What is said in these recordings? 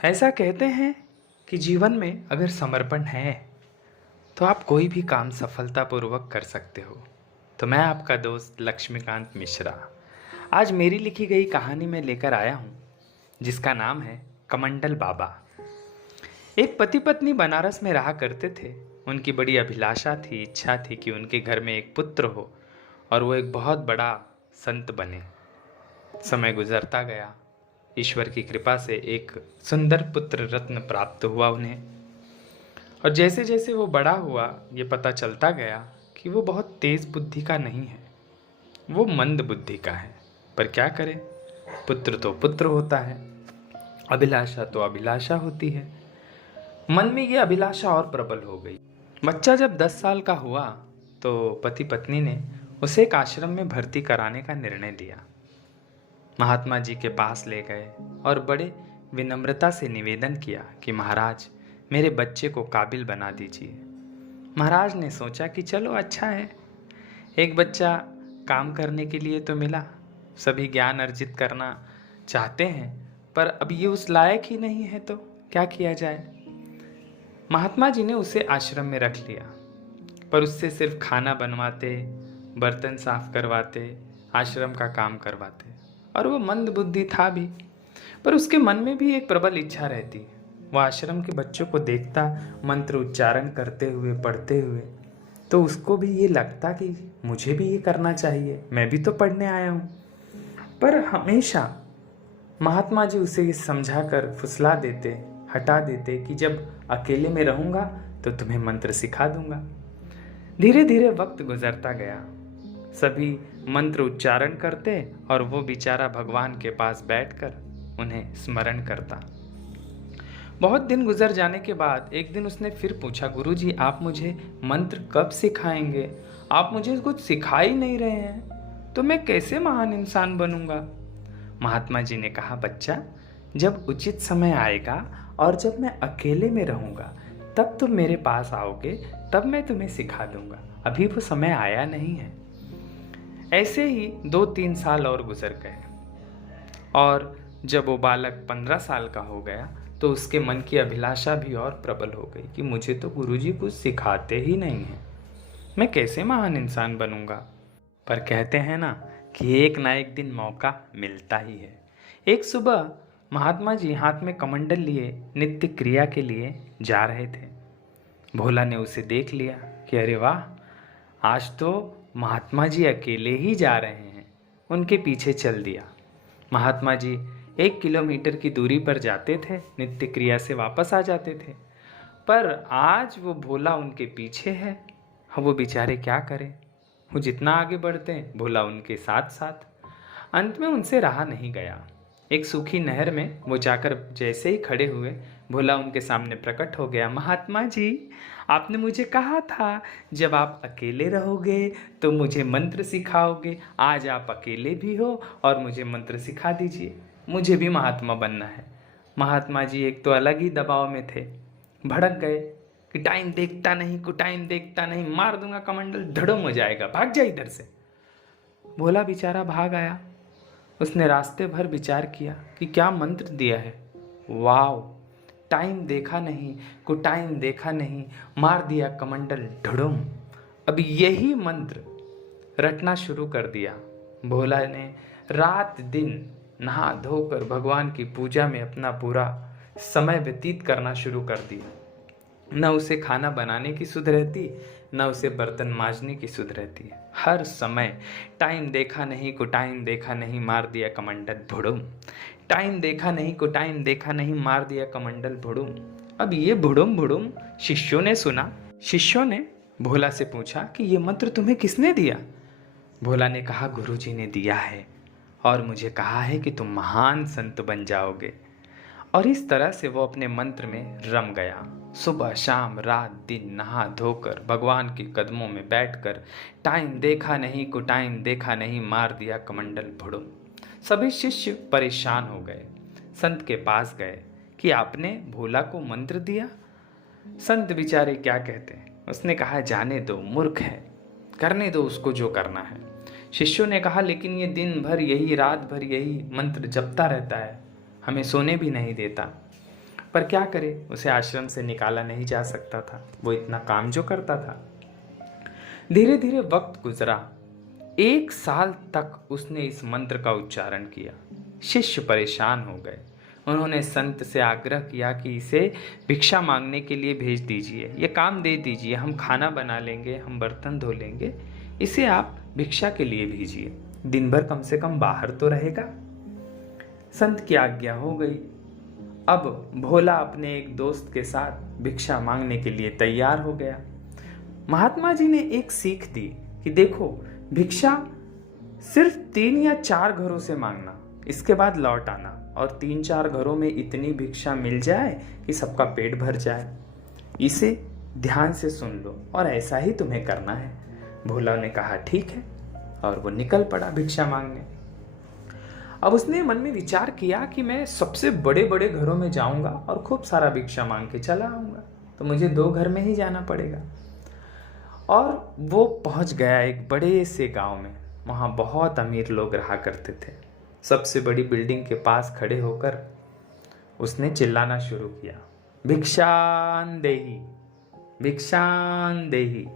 ऐसा कहते हैं कि जीवन में अगर समर्पण है तो आप कोई भी काम सफलतापूर्वक कर सकते हो। तो मैं आपका दोस्त लक्ष्मीकांत मिश्रा आज मेरी लिखी गई कहानी में लेकर आया हूँ, जिसका नाम है कमंडल बाबा। एक पति पत्नी बनारस में रहा करते थे। उनकी बड़ी अभिलाषा थी, इच्छा थी कि उनके घर में एक पुत्र हो और वो एक बहुत बड़ा संत बने। समय गुजरता गया। ईश्वर की कृपा से एक सुंदर पुत्र रत्न प्राप्त हुआ उन्हें। और जैसे जैसे वो बड़ा हुआ, ये पता चलता गया कि वो बहुत तेज बुद्धि का नहीं है, वो मंद बुद्धि का है। पर क्या करें, पुत्र तो पुत्र होता है, अभिलाषा तो अभिलाषा होती है। मन में ये अभिलाषा और प्रबल हो गई। बच्चा जब 10 साल का हुआ तो पति पत्नी ने उसे एक आश्रम में भर्ती कराने का निर्णय लिया। महात्मा जी के पास ले गए और बड़े विनम्रता से निवेदन किया कि महाराज, मेरे बच्चे को काबिल बना दीजिए। महाराज ने सोचा कि चलो अच्छा है, एक बच्चा काम करने के लिए तो मिला। सभी ज्ञान अर्जित करना चाहते हैं, पर अब ये उस लायक ही नहीं है, तो क्या किया जाए। महात्मा जी ने उसे आश्रम में रख लिया, पर उससे सिर्फ खाना बनवाते, बर्तन साफ करवाते, आश्रम का काम करवाते। और वो मंद बुद्धि था भी, पर उसके मन में भी एक प्रबल इच्छा रहती। वो आश्रम के बच्चों को देखता मंत्र उच्चारण करते हुए, पढ़ते हुए, तो उसको भी ये लगता कि मुझे भी ये करना चाहिए, मैं भी तो पढ़ने आया हूँ। पर हमेशा महात्मा जी उसे ये समझा कर फुसला देते, हटा देते कि जब अकेले में रहूँगा तो तुम्हें मंत्र सिखा दूंगा। धीरे धीरे वक्त गुजरता गया। सभी मंत्र उच्चारण करते और वो बेचारा भगवान के पास बैठकर उन्हें स्मरण करता। बहुत दिन गुजर जाने के बाद एक दिन उसने फिर पूछा, गुरुजी आप मुझे मंत्र कब सिखाएंगे? आप मुझे कुछ सिखा ही नहीं रहे हैं, तो मैं कैसे महान इंसान बनूंगा? महात्मा जी ने कहा, बच्चा, जब उचित समय आएगा और जब मैं अकेले में रहूंगा तब तुम मेरे पास आओगे, तब मैं तुम्हें सिखा दूंगा। अभी वो समय आया नहीं है। ऐसे ही 2-3 साल और गुजर गए और जब वो बालक 15 साल का हो गया तो उसके मन की अभिलाषा भी और प्रबल हो गई कि मुझे तो गुरुजी कुछ सिखाते ही नहीं हैं, मैं कैसे महान इंसान बनूंगा। पर कहते हैं ना कि एक ना एक दिन मौका मिलता ही है। एक सुबह महात्मा जी हाथ में कमंडल लिए नित्य क्रिया के लिए जा रहे थे। भोला ने उसे देख लिया कि अरे वाह, आज तो महात्मा जी अकेले ही जा रहे हैं। उनके पीछे चल दिया। महात्मा जी 1 किलोमीटर की दूरी पर जाते थे, नित्य क्रिया से वापस आ जाते थे। पर आज वो भोला उनके पीछे है। वो बेचारे क्या करें, वो जितना आगे बढ़ते हैं भोला उनके साथ साथ। अंत में उनसे रहा नहीं गया। एक सूखी नहर में वो जाकर जैसे ही खड़े हुए, भोला उनके सामने प्रकट हो गया। महात्मा जी, आपने मुझे कहा था जब आप अकेले रहोगे तो मुझे मंत्र सिखाओगे। आज आप अकेले भी हो और मुझे मंत्र सिखा दीजिए, मुझे भी महात्मा बनना है। महात्मा जी एक तो अलग ही दबाव में थे, भड़क गए कि टाइम देखता नहीं, टाइम देखता नहीं, मार दूंगा कमंडल, धड़म हो जाएगा, भाग जा इधर से। भोला बेचारा भाग आया। उसने रास्ते भर विचार किया कि क्या मंत्र दिया है। वाव, टाइम देखा नहीं, टाइम देखा नहीं, मार दिया कमंडल, ढुड़ुम। अब यही मंत्र रटना शुरू कर दिया। भोला ने रात दिन नहा धोकर भगवान की पूजा में अपना पूरा समय व्यतीत करना शुरू कर दिया। न उसे खाना बनाने की सुध रहती, न उसे बर्तन मांजने की सुध रहती है। हर समय टाइम देखा नहीं, टाइम देखा नहीं, मार दिया कमंडल भुड़ुम। टाइम देखा नहीं, टाइम देखा नहीं, मार दिया कमंडल भुड़ुम। अब ये भुड़ुम भुड़ुम शिष्यों ने सुना। शिष्यों ने भोला से पूछा कि ये मंत्र तुम्हें किसने दिया? भोला ने कहा, गुरुजी ने दिया है और मुझे कहा है कि तुम महान संत बन जाओगे। और इस तरह से वो अपने मंत्र में रम गया। सुबह शाम रात दिन नहा धोकर भगवान के कदमों में बैठकर टाइम देखा नहीं, टाइम देखा नहीं, मार दिया कमंडल भुड़ुम। सभी शिष्य परेशान हो गए। संत के पास गए कि आपने भोला को मंत्र दिया। संत बेचारे क्या कहते हैं, उसने कहा जाने दो, मूर्ख है, करने दो उसको जो करना है। शिष्यों ने कहा लेकिन ये दिन भर यही, रात भर यही मंत्र जपता रहता है, हमें सोने भी नहीं देता। पर क्या करे, उसे आश्रम से निकाला नहीं जा सकता था, वो इतना काम जो करता था। धीरे धीरे वक्त गुजरा। 1 साल तक उसने इस मंत्र का उच्चारण किया। शिष्य परेशान हो गए। उन्होंने संत से आग्रह किया कि इसे भिक्षा मांगने के लिए भेज दीजिए, ये काम दे दीजिए, हम खाना बना लेंगे, हम बर्तन धो लेंगे, इसे आप भिक्षा के लिए भेजिए, दिन भर कम से कम बाहर तो रहेगा। संत की आज्ञा हो गई। अब भोला अपने एक दोस्त के साथ भिक्षा मांगने के लिए तैयार हो गया। महात्मा जी ने एक सीख दी कि देखो, भिक्षा सिर्फ 3 या 4 घरों से मांगना, इसके बाद लौट आना, और 3-4 घरों में इतनी भिक्षा मिल जाए कि सबका पेट भर जाए। इसे ध्यान से सुन लो और ऐसा ही तुम्हें करना है। भोला ने कहा ठीक है, और वो निकल पड़ा भिक्षा मांगने। अब उसने मन में विचार किया कि मैं सबसे बड़े बड़े घरों में जाऊंगा और खूब सारा भिक्षा मांग के चला आऊंगा, तो मुझे 2 घर में ही जाना पड़ेगा। और वो पहुंच गया एक बड़े से गांव में। वहाँ बहुत अमीर लोग रहा करते थे। सबसे बड़ी बिल्डिंग के पास खड़े होकर उसने चिल्लाना शुरू किया, भिक्षान देही, भिक्षान देही।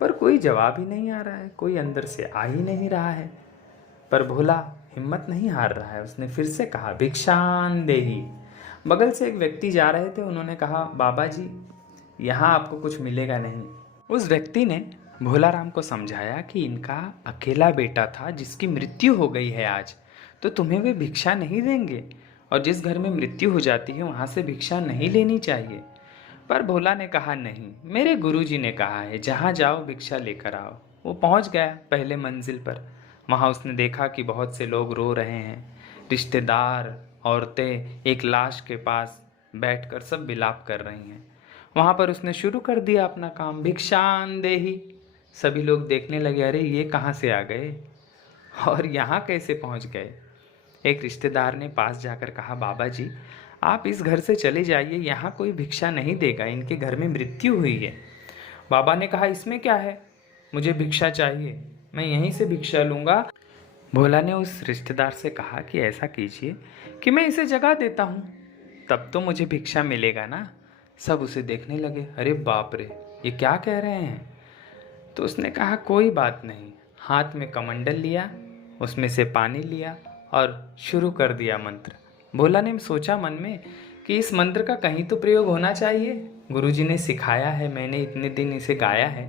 पर कोई जवाब ही नहीं आ रहा है, कोई अंदर से आ ही नहीं रहा है। पर भोला हिम्मत नहीं हार रहा है। उसने फिर से कहा, भिक्षान देही। बगल से एक व्यक्ति जा रहे थे, उन्होंने कहा, बाबा जी यहाँ आपको कुछ मिलेगा नहीं। उस व्यक्ति ने भोलाराम को समझाया कि इनका अकेला बेटा था जिसकी मृत्यु हो गई है आज, तो तुम्हें वे भिक्षा नहीं देंगे, और जिस घर में मृत्यु हो जाती है वहाँ से भिक्षा नहीं लेनी चाहिए। पर भोला ने कहा, नहीं, मेरे गुरुजी ने कहा है जहाँ जाओ भिक्षा लेकर आओ। वो पहुँच गया पहले मंजिल पर। वहाँ उसने देखा कि बहुत से लोग रो रहे हैं। रिश्तेदार, औरतें एक लाश के पास बैठकर सब विलाप कर रही हैं। वहाँ पर उसने शुरू कर दिया अपना काम, भिक्षान देही। सभी लोग देखने लगे, अरे ये कहाँ से आ गए और यहाँ कैसे पहुँच गए। एक रिश्तेदार ने पास जाकर कहा, बाबा जी आप इस घर से चले जाइए, यहाँ कोई भिक्षा नहीं देगा, इनके घर में मृत्यु हुई है। बाबा ने कहा, इसमें क्या है, मुझे भिक्षा चाहिए, मैं यहीं से भिक्षा लूँगा। भोला ने उस रिश्तेदार से कहा कि ऐसा कीजिए कि मैं इसे जगा देता हूँ, तब तो मुझे भिक्षा मिलेगा ना। सब उसे देखने लगे, अरे बाप रे, ये क्या कह रहे हैं। तो उसने कहा, कोई बात नहीं। हाथ में कमंडल लिया, उसमें से पानी लिया और शुरू कर दिया मंत्र। भोला ने सोचा मन में कि इस मंत्र का कहीं तो प्रयोग होना चाहिए। गुरुजी ने सिखाया है, मैंने इतने दिन इसे गाया है,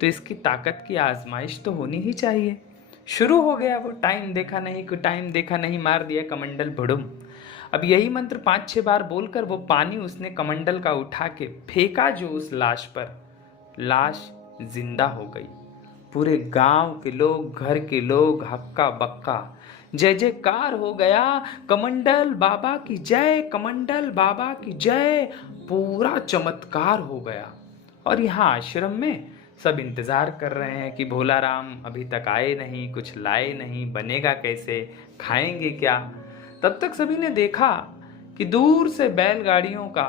तो इसकी ताकत की आजमाइश तो होनी ही चाहिए। शुरू हो गया वो, टाइम देखा नहीं, मार दिया कमंडल भुड़ुम। अब यही मंत्र 5-6 बार बोलकर वो पानी उसने कमंडल का उठा के फेंका जो उस लाश पर। लाश जिंदा हो गई। पूरे गांव के लोग, घर के लोग हक्का बक्का, जय जयकार हो गया, कमंडल बाबा की जय, कमंडल बाबा की जय। पूरा चमत्कार हो गया। और यहाँ आश्रम में सब इंतजार कर रहे हैं कि भोलाराम अभी तक आए नहीं, कुछ लाए नहीं, बनेगा कैसे, खाएंगे क्या। तब तक सभी ने देखा कि दूर से बैलगाड़ियों का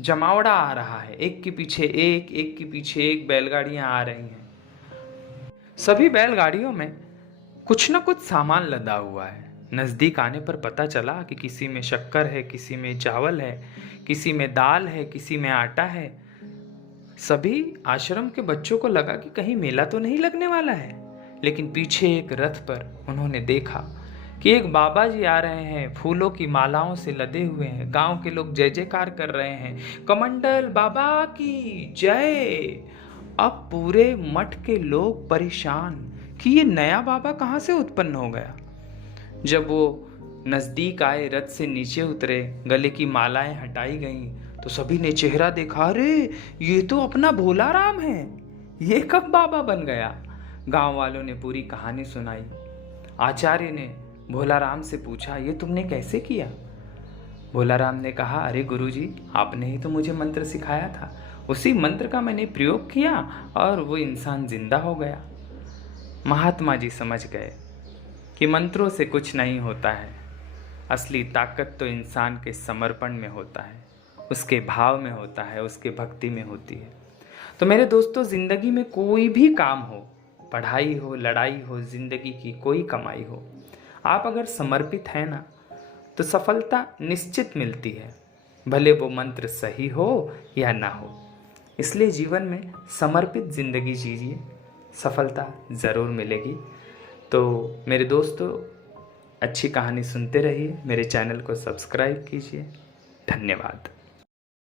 जमावड़ा आ रहा है। एक के पीछे एक बैलगाड़ियां आ रही हैं। सभी बैलगाड़ियों में कुछ न कुछ सामान लदा हुआ है। नज़दीक आने पर पता चला कि किसी में शक्कर है, किसी में चावल है, किसी में दाल है, किसी में आटा है। सभी आश्रम के बच्चों को लगा कि कहीं मेला तो नहीं लगने वाला है। लेकिन पीछे एक रथ पर उन्होंने देखा कि एक बाबा जी आ रहे हैं, फूलों की मालाओं से लदे हुए हैं। गांव के लोग जय जयकार कर रहे हैं, कमंडल बाबा की जय। अब पूरे मठ के लोग परेशान कि ये नया बाबा कहाँ से उत्पन्न हो गया। जब वो नजदीक आए, रथ से नीचे उतरे, गले की मालाएं हटाई गईं, तो सभी ने चेहरा देखा, अरे ये तो अपना भोलाराम है, ये कब बाबा बन गया। गांव वालों ने पूरी कहानी सुनाई। आचार्य ने भोलाराम से पूछा, ये तुमने कैसे किया। भोलाराम ने कहा, अरे गुरुजी, आपने ही तो मुझे मंत्र सिखाया था, उसी मंत्र का मैंने प्रयोग किया और वो इंसान जिंदा हो गया। महात्मा जी समझ गए कि मंत्रों से कुछ नहीं होता है, असली ताकत तो इंसान के समर्पण में होता है, उसके भाव में होता है, उसके भक्ति में होती है। तो मेरे दोस्तों, जिंदगी में कोई भी काम हो, पढ़ाई हो, लड़ाई हो, जिंदगी की कोई कमाई हो, आप अगर समर्पित हैं ना, तो सफलता निश्चित मिलती है। भले वो मंत्र सही हो या ना हो। इसलिए जीवन में समर्पित ज़िंदगी जीजिए, सफलता ज़रूर मिलेगी। तो मेरे दोस्तों, अच्छी कहानी सुनते रहिए, मेरे चैनल को सब्सक्राइब कीजिए। धन्यवाद।